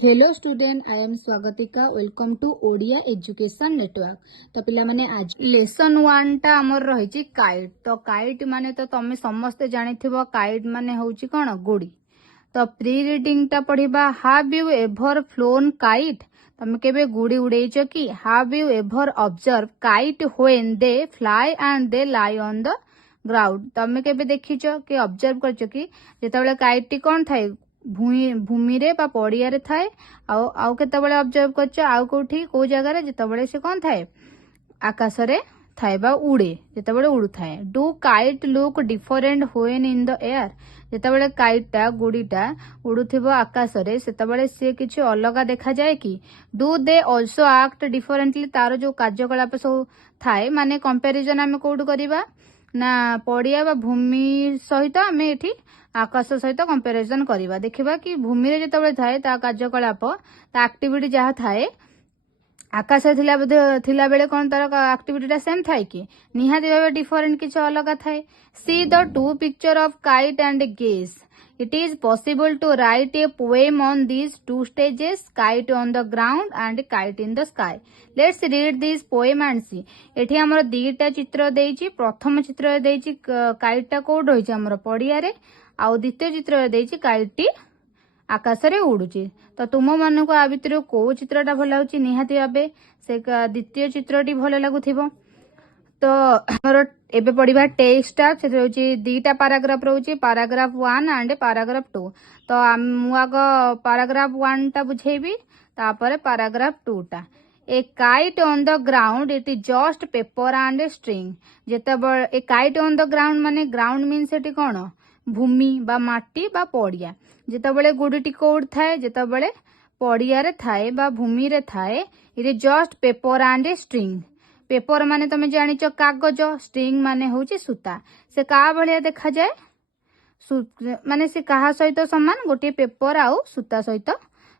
Hello student, I am Swagatika. Welcome to Odia education network. तो पिला माने आज लेसन 1 टा हमर रही काइट। तो काइट माने तो तमे समस्ते जानिथिबो काइट माने होउची कोन गुडी। तो प्री रीडिंग टा पढिबा। Have you ever flown kite? तमे केबे गुडी उड़ेइछो कि? Have you ever observe kite when they fly and they lie on the ground? तमे केबे देखिछो कि ऑब्जर्व करछो कि जेतेबेले काइट टी कोन थाए भूमि रे बा पड़िया रे थाए आउ केतेबेले ऑब्जर्व करछ आउ कोठी को जगह रे जेतेबेले से कोन थाए आकाश रे थाए बा उड़े जेतेबेले उड़ु थाए। Do kite look different when in the air? जेतेबेले काइट टा गुडीटा उड़ुथिबो आकाश रे सेतेबेले से किछि अलगा देखा जाए कि? Do they also act differently? तारो जो कार्यकलाप सब थाए माने कंपैरिजन आमे कोड करिबा ना पड़िया बा भूमि सहित आमे एठी आकाश सहित कंपैरिजन करिबा। देखिबा कि भूमि रे जेतेबेले थाए ता कार्यकलाप ता एक्टिविटी जहा थाए आकाश थिला बेले कोन तार एक्टिविटी सेम थाए कि? निहाती भाबे डिफरेंट किछ अलग थाए। See the two picture of kite and guess it is possible to write a poem on these two stages, kite on the ground and kite in the sky. Let's read this poem and see. एठी हमर दीटा चित्र देइछि। प्रथम चित्र देइछि kite टा code होइछि हमर पड़िया रे, आउ द्वितीय चित्र देइछि काइट टी आकाश रे उडुची। तो तुम मन को आ भितर को चित्रटा भल लाଗୁଛି? निहाती भाबे से द्वितीय चित्रटी भल लागुथिबो। तो हमर एबे पढिबा टेक्स्ट से होची दीटा पैराग्राफ रहउची, पैराग्राफ 1 एंड पैराग्राफ 2। तो मु आग पैराग्राफ 1 टा बुझेबी, तापर पैराग्राफ 2 टा। A kite on the ground it is just paper and string. जेतेबेले a kite on the ground माने ग्राउंड मीन्स एटी कोन? भूमि बा माटी बा पड़िया। जेतेबेले गुडीटी कोड थाए जेतेबेले पड़िया रे थाए बा भूमि रे थाए it is just paper and string. Paper माने तमे जानिचो कागज, स्ट्रिंग माने होची सूता। से का भलिया देखा जाए? माने से कहा सहित समान? गोटे पेपर आउ सूता सहित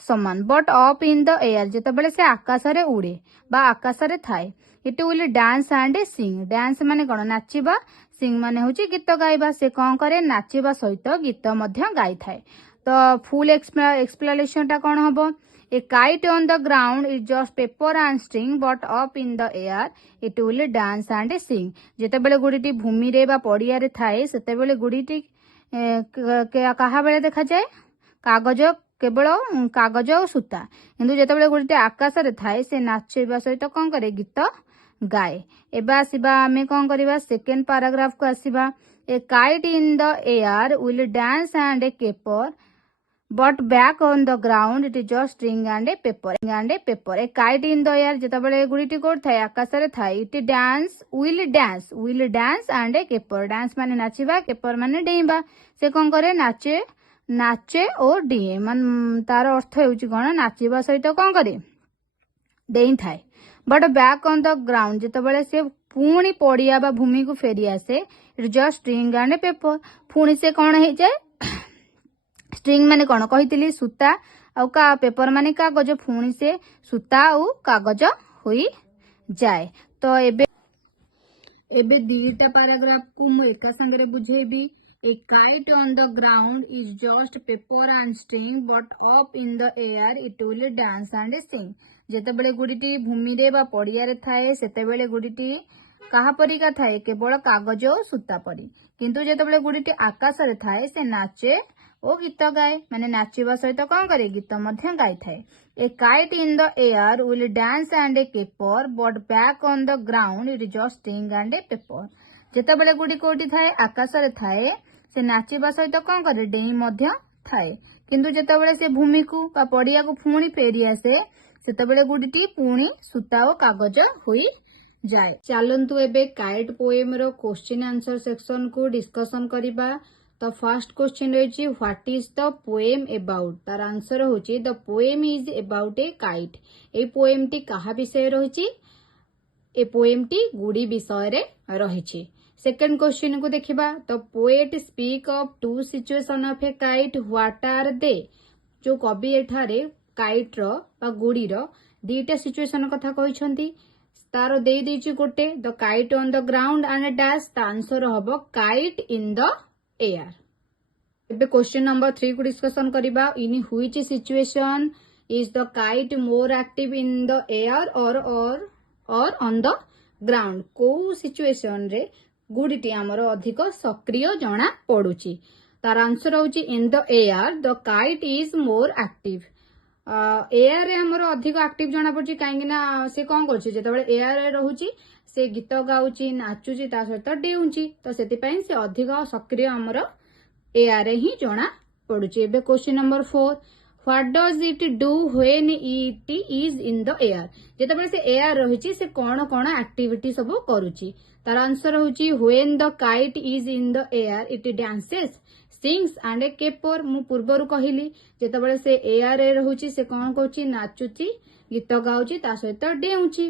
समान। But up in the air जेतेबेले से आकाश रे उड़े बा आकाश रे थाए it will dance and sing. Dance माने कोन? नाचिबा। सिंग माने होची गीत गाइबा। से कोन करे? नाचिबा सहित गीत मध्य गाई थाए। तो फुल एक्सप्लेनेशन टा कोन हबो? A kite on the ground is just paper and string but up in the air it will dance and sing. जेतेबेले गुडीटी भूमि रे बा पड़िया रे थाए सेतेबेले गुडीटी कहा बेले देखा जाए? कागज, केवल कागज और सूता। किंतु जेतेबेले गुडीटी आकाश रे थाए से नाचिबा सहित कोन करे? गीत गाए। एबा आसीबा आमे कोन करिबा? सेकंड पैराग्राफ को आसीबा। A kite in the air will dance and a caper but back on the ground it is just string and a paper and a paper. A kite in the air जेतेबेले गुडीटी कोड थाए आकाश रे थाए it will dance and a caper. Dance माने नाचिबा, caper माने डेइबा। से कोन करे? नाचे और डिए। मान तार अर्थ हेउची कोन? नाचिबा सहित कोन करे? डेई थाए। But back on the ground जेतेबेले से पुणी पड़िया बा भूमि को फेरी आसे it just string and paper. पुणी से कौन हो जाए? स्ट्रिंग माने कौन कही? सूता आउ का पेपर माने कागज। पुणी से सूता आउ कागज होई जाए। तो एबे दीटा पैराग्राफ को मु एका संगे बुझेबी। A kite on the ground is just paper and string but up in the air it will dance and sing. जेतेबेले गुडीटी भूमि रे बा पड़िया रे थाए सेतेबेले गुडीटी कहा परिका थाए? केवल कागज और सूता परी। किंतु जेतेबेले गुडीटी आकाश रे थाए से नाचे और गीत गाए। माने नाचिबा सहित कोन करे? गीत मध्य गाई थाए। A kite in the air will dance and a caper but back on the ground it is just string and a paper. जेतेबेले गुडी कोटी थाए आकाश रे थाए से नाचिबा सहित कोन करे? डेई मध्य थाए। किंतु जेतेबेले से भूमि को बा पड़िया को पुणी फेरी आसे सेतेबेले गुडीटी पुणी सूता और कागज होई जाए। चलंतु एबे काइट पोएम रो क्वेश्चन आंसर सेक्शन को डिस्कशन करिबा। तो फर्स्ट क्वेश्चन रही what is the poem about? तार आंसर होची the poem is about a kite. A poem टी कहा विषय रही? ए पोएम टी गुडी विषय रे रही। सेकंड क्वेश्चन को देखिबा। तो poet speak of two situation of a kite, what are they? जो कवि एठारे काइट रो बा गुडी रो दीटा सिचुएशन कथा कहिसंती। तारो दे देछि गोटे the kite on the ground and dash. ता आंसर हबो काइट इन द एयर। एबे क्वेश्चन नंबर 3 को डिस्कशन करिबा। In which situation Is the kite more active in the air or on the ground? को situation रे गुड़ीटी आमर अधिक सक्रिय जना पड़ुची. तार आंसर होची इन the air the kite is more active. Air रे हमर अधिक एक्टिव जना पड़ुची काहेकि ना से कोन करछि जेतबेले एयर रे रहूची से गीत गाउची नाचुची ता सहित डेउची तो सेति पई से अधिक सक्रिय हमर एयर रे ही जना पड़ुची. एबे question number 4 what does it do when it is in the air. जेतबेले से एयर रहिची से कोन कोन एक्टिविटी सब करूची. तार आंसर होची when the kite is in the air it dances sings and caper. मु पूर्वरु कहिली जेतबेले से एयर रे रहूची से कोन करची नाचुची गीत गाउची ता सहित डेउची.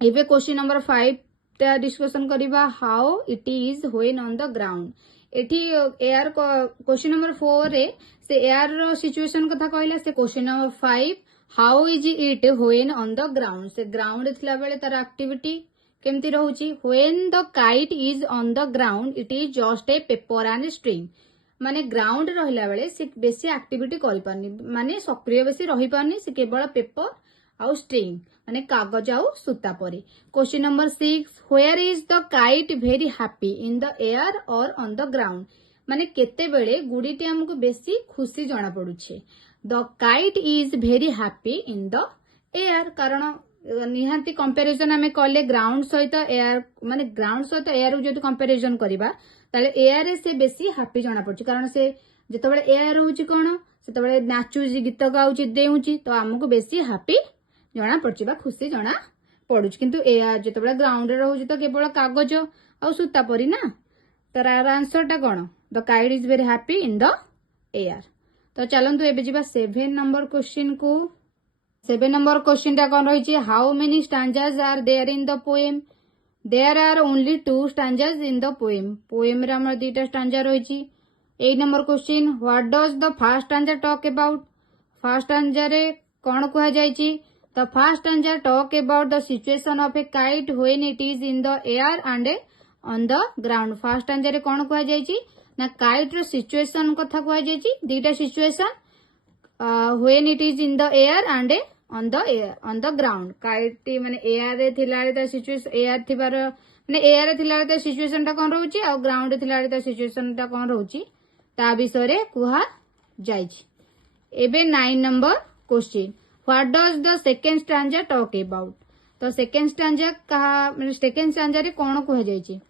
एबे क्वेश्चन नंबर 5 ता डिस्कशन करिबा how it is when on the ground. एठी एयर क्वेश्चन नंबर 4 रे से एयर रो सिचुएशन कथा कहला से question number 5 how is it when on the ground. से ग्राउंड थिला बेले तार एक्टिविटी केमती रहूची. When the kite is on the ground it is just a paper and string. माने ग्राउंड रहिला बेले से बेसी एक्टिविटी करि पारनी माने सक्रिय बेसी रहि पारनी से केवल पेपर आउ स्ट्रिंग माने कागज आउ सूता परे. Question number 6 where is the kite very happy in the air or on the ground. माने केते बेले गुडीटी हमको बेसी खुशी जना पडुछे. The kite is very happy in the air कारण निहांती कंपैरिजन आमे कले ग्राउंड सहित एयर माने ग्राउंड सहित एयर जो कंपैरिजन करबा ताले एयर रे से बेसी हैप्पी जना पडुछे कारण से जेतबेले एयर होची कोन सेतबेले नाचुची गीत गाउची देउची तो हमको बेसी हैप्पी जना पडुची बा खुशी जना पडुची. किंतु एयर जेतबेले ग्राउंड रे रहउची तो केवल कागज आ सूता परी ना. तर आंसर टा कोन the kite is very happy in the air. तो चलंतु एबे जिबा 7 नंबर क्वेश्चन को. 7 नंबर क्वेश्चन टा कोन रहिची how many stanzas are there in the poem. There are only 2 stanzas in the poem. Poem रे हमर दुटा स्टैंजा रहिची. 8 number question what does the first stanza talk about. First stanza रे कोन कुहा जायची. The first stanza talk about the situation of a kite when it is in the air and on the ground. First stanza रे कोन कुहा जायची ना kite रो situation कथा कुहा जायची. दुटा situation when it is in the air and on the ground. Kite माने एयर रे थिला रे ता सिचुएशन एयर थिबार माने एयर रे थिला रे ता सिचुएशन टा कोन रहउची आ ग्राउंड रे थिला रे ता सिचुएशन टा कोन रहउची ता विषय रे कुहा जायची. एबे 9 number question what does the second stanza talk about. तो सेकंड स्टैंजा कहा माने सेकंड स्टैंजा रे कोन कुहा जायची.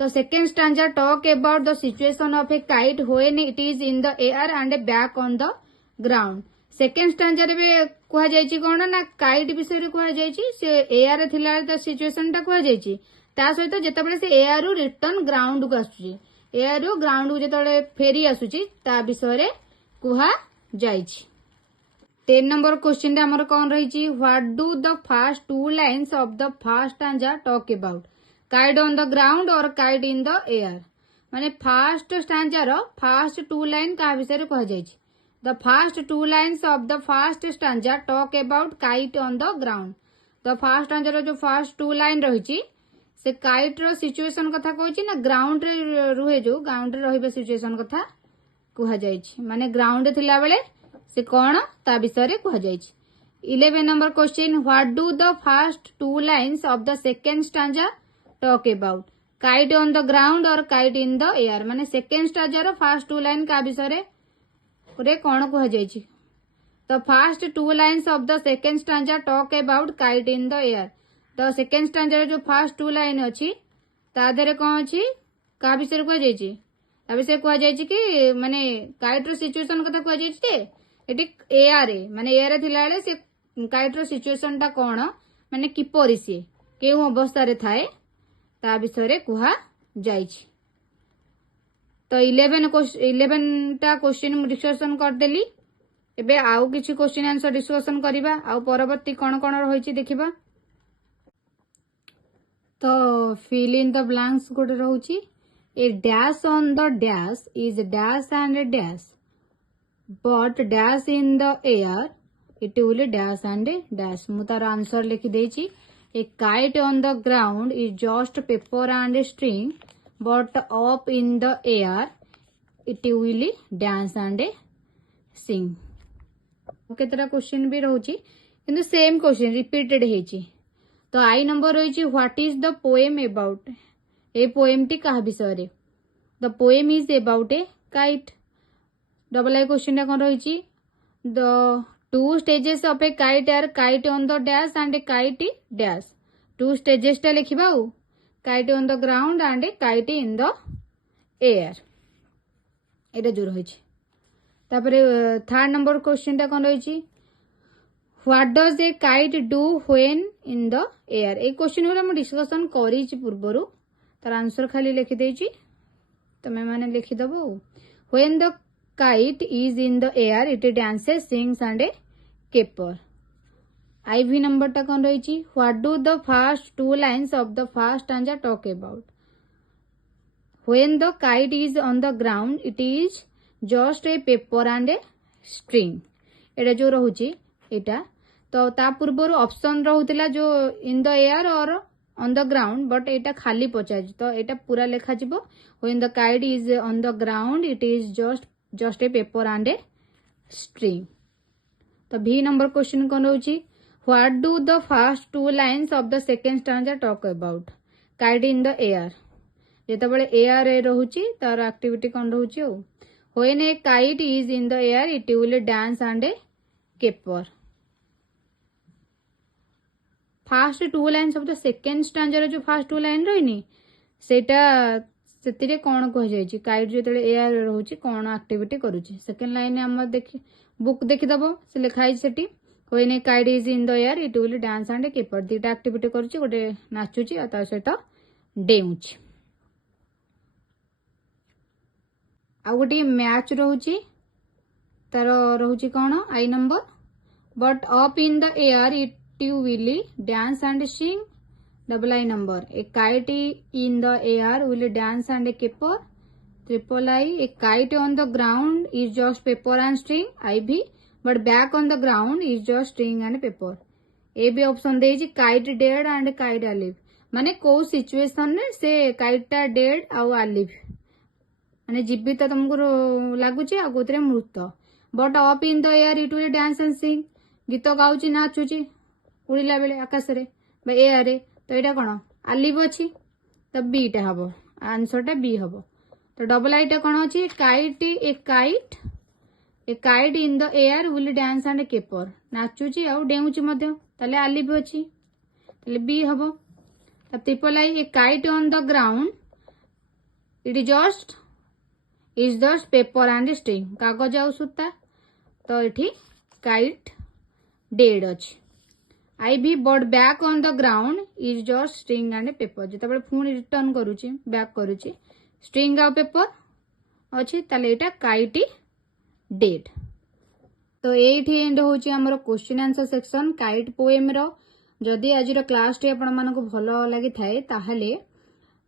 तो second stanza talk about the situation of a kite when it is in the air and back on the ground. Second stanza रे भी कुहा जायची कोन ना काइट विषय रे कुहा जायची से एयर रे थिला रे ता सिचुएशन टा कुहा जायची ता सहित जेतबेले से एयर रु रिटर्न ग्राउंड को आसुची एयर रु ग्राउंड को जेतबेले फेरी आसुची ता विषय रे कुहा जायची. 10 नंबर क्वेश्चन रे हमर कोन रहिची what do the first 2 lines of the first stanza talk about. Kite on the ground or kite in the air. माने फर्स्ट स्टैंजा रो फर्स्ट 2 लाइन का विषय रे कुहा जायची. The first 2 lines of the first stanza talk about kite on the ground. The first stanza रो जो first 2 line रहिची से kite रो situation कथा कहची ना ग्राउंड रे रुहे जो ग्राउंड रे रहिबे सिचुएशन कथा कुहा जायची. माने ग्राउंड रे थिला बेले से कोन ता विषय रे कुहा जायची. 11 number question what do the first 2 lines of the second stanza talk about. Kite on the ground or kite in the air. माने सेकंड स्टैंजा रो फर्स्ट 2 लाइन का विषय रे कौन कह जायची. The first 2 lines of the second stanza talk about kite in the air. The second stanza जो first 2 line अछि ता देरे कोन अछि का विषय कह जायची. ता विषय कह जायची कि माने काइट रो सिचुएशन कथा कह जायची जे एटी एयर रे माने एयर रे थिला बेले से काइट रो सिचुएशन टा कोन माने किपरि से केउ अवस्था रे थाए ता विषय रे कह जायची. तो 11 टा क्वेश्चन डिस्कशन कर देली. एबे आउ किछि क्वेश्चन आंसर डिस्कशन करिबा आउ परवर्ती कोन कोन रहिछि देखिबा. तो फिल इन द ब्लैंक्स गोटे रहउछि a dash on the dash is dash and dash but dash in the air it will dash and dash. मु तार आंसर लिखि देछि a kite on the ground is just paper and string but up in the air it will dance and sing. केतरा question भी रोची किंतु same question repeated हेची। तो आई नंबर रही what is the poem about. ए poem टी कहा विषय रे। The poem is about a kite. Double I question कौन रही the two stages of a kite are kite on the dash and a kite dash. Two stages टा लिखा kite on the ground and a kite in the air. एटा जो रही third number question टा कौन रही what does a kite do when in the air. A question गुला मैं डिस्कशन करी पूर्वर तार आंसर खाली लिखिदे तमें मैंने लिखिदब। When the kite is in the air it dances sings and a caper. IV number टा कौन रही what do the first two lines of the first stanza talk about. When the kite is on the ground it is just a paper and a string. एटा जो रोचे एटा तो ता पूर्वर option रहूतिला जो in the air or on the ground but एटा खाली पचार तो एटा पूरा लिखा जिवो when the kite is on the ground it is just a paper and a string. तो भी नंबर क्वेश्चन कौन रोची what do the first two lines of the second stanza talk about. Kite in the air जेतबेले air रोची तार activity कौन रोची when a kite is in the air it will dance and a caper. First two lines of the second stanza जो first to line रही सेटा से कौन कह काइट जो एयर रोचे कौन एक्टिविटी करुचे। सेकेंड लाइन आम देखी बुक देखीदब से लिखाई से when a kite is in the air it will dance and a caper. दुईटा एक्टिविटी करुचे गोटे नाचुची और ता सहित डेउची। आ गोटे मैच रोची तार रोची कौन I number but up in the air it you will dance and sing. Double I number a kite in the air will dance and a caper. Triple I a kite on the ground is just paper and string. I V but back on the ground is just string and paper. ए भी option the kite dead and kite alive माने को situation रे से काइटा dead आउ olive माने जीवित तुमको लगुच आ कोथरे मृत। But up in the air it will dance and सिंग गीत गाउची नाचुची उड़िला बेले आकाश रे एयर रे तो यहाँ कौन आलिव अच्छी तो बीटा हम आंसर टा बी हम। तो डबल आईटा कौन अच्छी kite a kite in the air will dance and caper नाचुची आउ डेउची ताले आलिव अच्छी ताले बी हम। Triple I a kite on the ground it is just paper and string कागज आउ सूता तो ये काइट डेड अच्छी। आई V but back on the ground is just string and paper जिते पुणी रिटर्न करुचे बैक करुचे स्ट्रिंग आउ पेपर अच्छी ताले एटा काइट डेड। तो ये एंड होची हमर question answer section kite poem रो। जदि आज क्लास टी आपण मानको भलो लागि थाए ताहले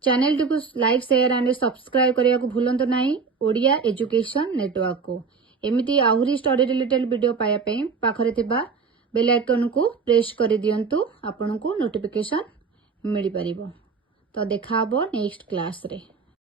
चैनल टी को लाइक शेयर एंड सब्सक्राइब करिया को भूलंतु नाही ओडिया एजुकेशन नेटवर्क को। एमिति आहुरी स्टडी रिलेटेड वीडियो पाया पई पाखरे थिबा बेल आइकन को प्रेस कर दियंतु आपन को नोटिफिकेशन मिल पारिबो। तो देखा हबो नेक्स्ट क्लास रे।